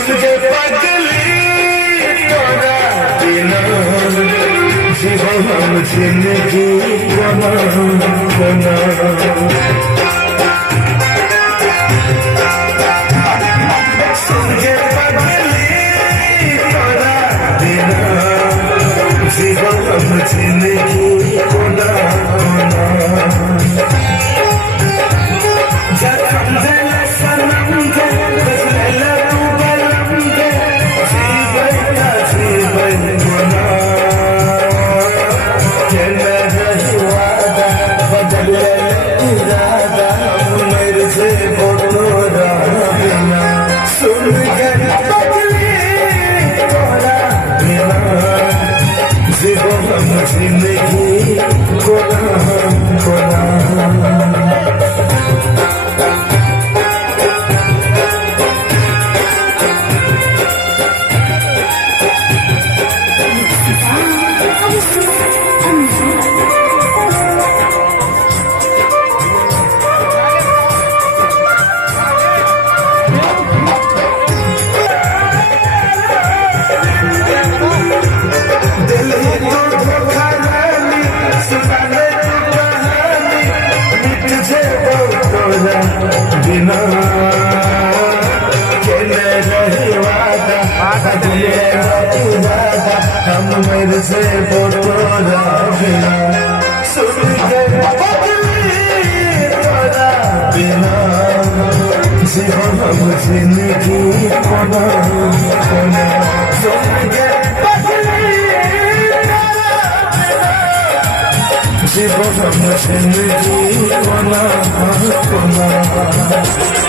सुनके पगली तोरा बिना जीवन जिंदगी बना बना सुनके पगली तोरा बिना जीवन जिंदगी बना जिंदगी बिना खेले रही वादा हम मेरे से बोला बिना सुन के पगली तोरा बिना जीवन जिंदगी बना सुन के पगली जीवन जिंदगी बना बना